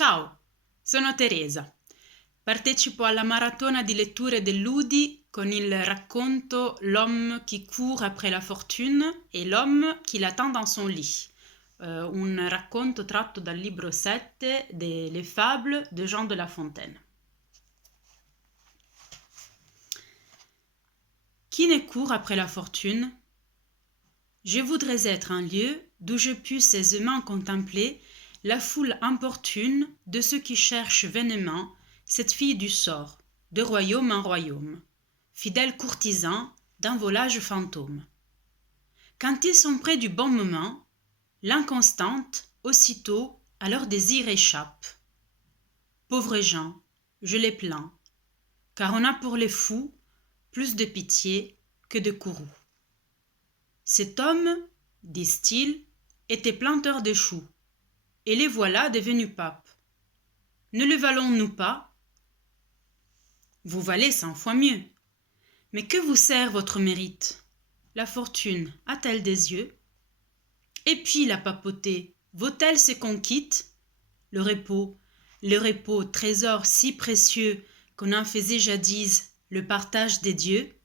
Ciao, sono Teresa. Partecipo alla maratona di letture dell'UDI con il racconto L'homme qui court après la fortune e l'homme qui l'attend dans son lit. Un racconto tratto dal libro 7 delle Fables de Jean de La Fontaine. Qui ne court après la fortune? Je voudrais être un lieu d'où je puisse aisément contempler la foule importune de ceux qui cherchent vainement cette fille du sort, de royaume en royaume, fidèles courtisans d'un volage fantôme. Quand ils sont près du bon moment, l'inconstante, aussitôt, à leur désir échappe. Pauvres gens, je les plains, car on a pour les fous plus de pitié que de courroux. Cet homme, disent-ils, était planteur de choux, et les voilà devenus papes. Ne le valons-nous pas? Vous valez 100 fois mieux. Mais que vous sert votre mérite? La fortune a-t-elle des yeux? Et puis la papauté, vaut-elle ce qu'on quitte? Le repos, trésor si précieux qu'on en faisait jadis le partage des dieux?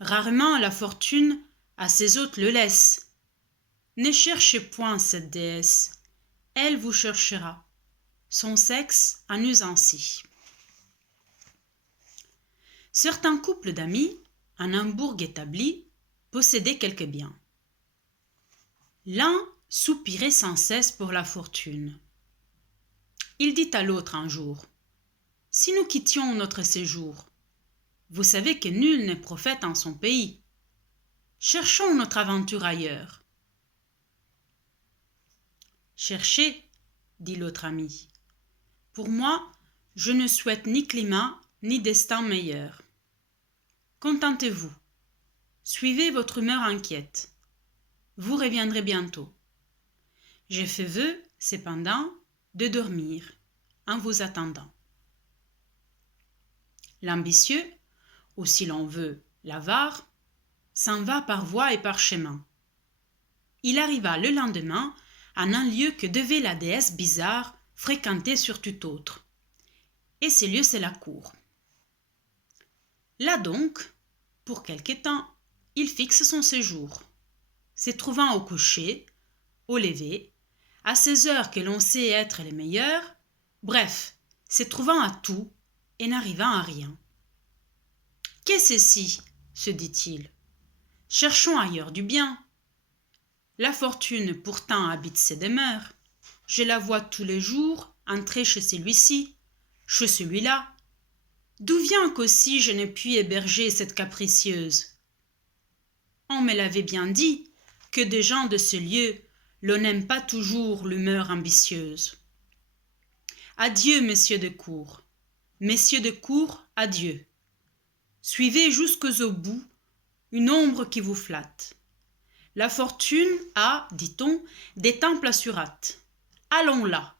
Rarement la fortune à ses hôtes le laisse. Ne cherchez point cette déesse, elle vous cherchera, son sexe en use ainsi. Certains couples d'amis, en Hambourg établis, possédaient quelques biens. L'un soupirait sans cesse pour la fortune. Il dit à l'autre un jour: « Si nous quittions notre séjour, vous savez que nul n'est prophète en son pays. Cherchons notre aventure ailleurs. » « Cherchez, dit l'autre ami. Pour moi, je ne souhaite ni climat, ni destin meilleur. Contentez-vous. Suivez votre humeur inquiète. Vous reviendrez bientôt. J'ai fait vœu, cependant, de dormir, en vous attendant. L'ambitieux, ou si l'on veut, l'avare, s'en va par voie et par chemin. Il arriva le lendemain en un lieu que devait la déesse bizarre fréquenter sur tout autre. Et ce lieu, c'est la cour. Là donc, pour quelque temps, il fixe son séjour, se trouvant au coucher, au lever, à ces heures que l'on sait être les meilleures, bref, se trouvant à tout et n'arrivant à rien. « Qu'est-ce ceci ?» se dit-il. « Cherchons ailleurs du bien. La fortune pourtant habite ses demeures. Je la vois tous les jours entrer chez celui-ci, chez celui-là. D'où vient qu'aussi je ne puis héberger cette capricieuse? On me l'avait bien dit, que des gens de ce lieu, l'on n'aime pas toujours l'humeur ambitieuse. Adieu, messieurs de cour. Messieurs de cour, adieu. Suivez jusqu'au bout une ombre qui vous flatte. La fortune a, dit-on, des temples à Surate. Allons là.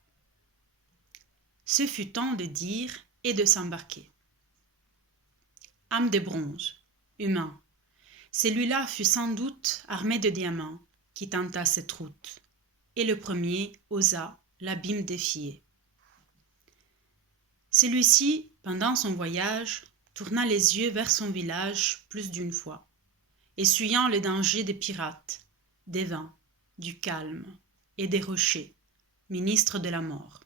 Ce fut temps de dire et de s'embarquer. Âme de bronze, humain, celui-là fut sans doute armé de diamants qui tenta cette route, et le premier osa l'abîme défier. Celui-ci, pendant son voyage, tourna les yeux vers son village plus d'une fois, essuyant le danger des pirates, des vents, du calme et des rochers, ministres de la mort.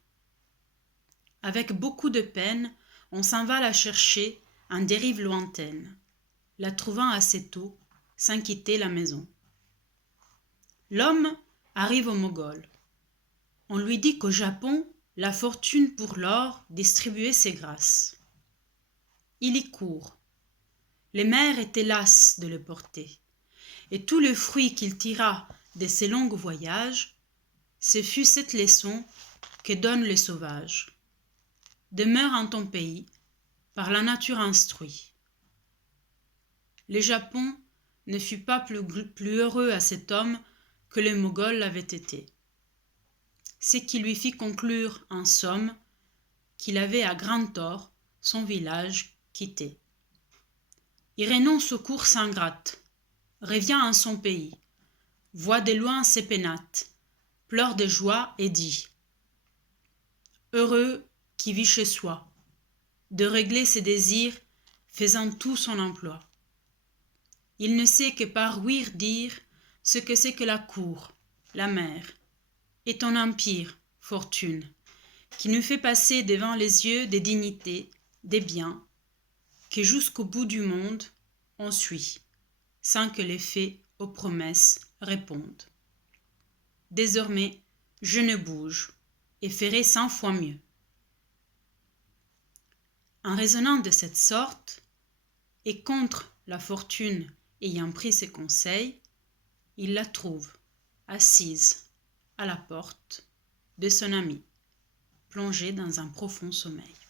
Avec beaucoup de peine, on s'en va la chercher en des rives lointaines, la trouvant assez tôt, sans quitter la maison. L'homme arrive au Mogol. On lui dit qu'au Japon, la fortune pour l'or distribuait ses grâces. Il y court. Les mers étaient lasses de le porter, et tout le fruit qu'il tira de ses longs voyages, ce fut cette leçon que donnent les sauvages. Demeure en ton pays, par la nature instruit. Le Japon ne fut pas plus heureux à cet homme que le Mogol l'avait été. Ce qui lui fit conclure, en somme, qu'il avait à grand tort son village quitté. Il renonce aux courses ingrates, revient en son pays, voit de loin ses pénates, pleure de joie et dit heureux qui vit chez soi, de régler ses désirs, faisant tout son emploi. Il ne sait que par ouïr dire ce que c'est que la cour, la mer, et ton empire, fortune, qui nous fait passer devant les yeux des dignités, des biens, que jusqu'au bout du monde on suit, sans que les faits aux promesses répondent. Désormais, je ne bouge et ferai 100 fois mieux. En raisonnant de cette sorte, et contre la fortune ayant pris ses conseils, il la trouve assise à la porte de son ami, plongé dans un profond sommeil.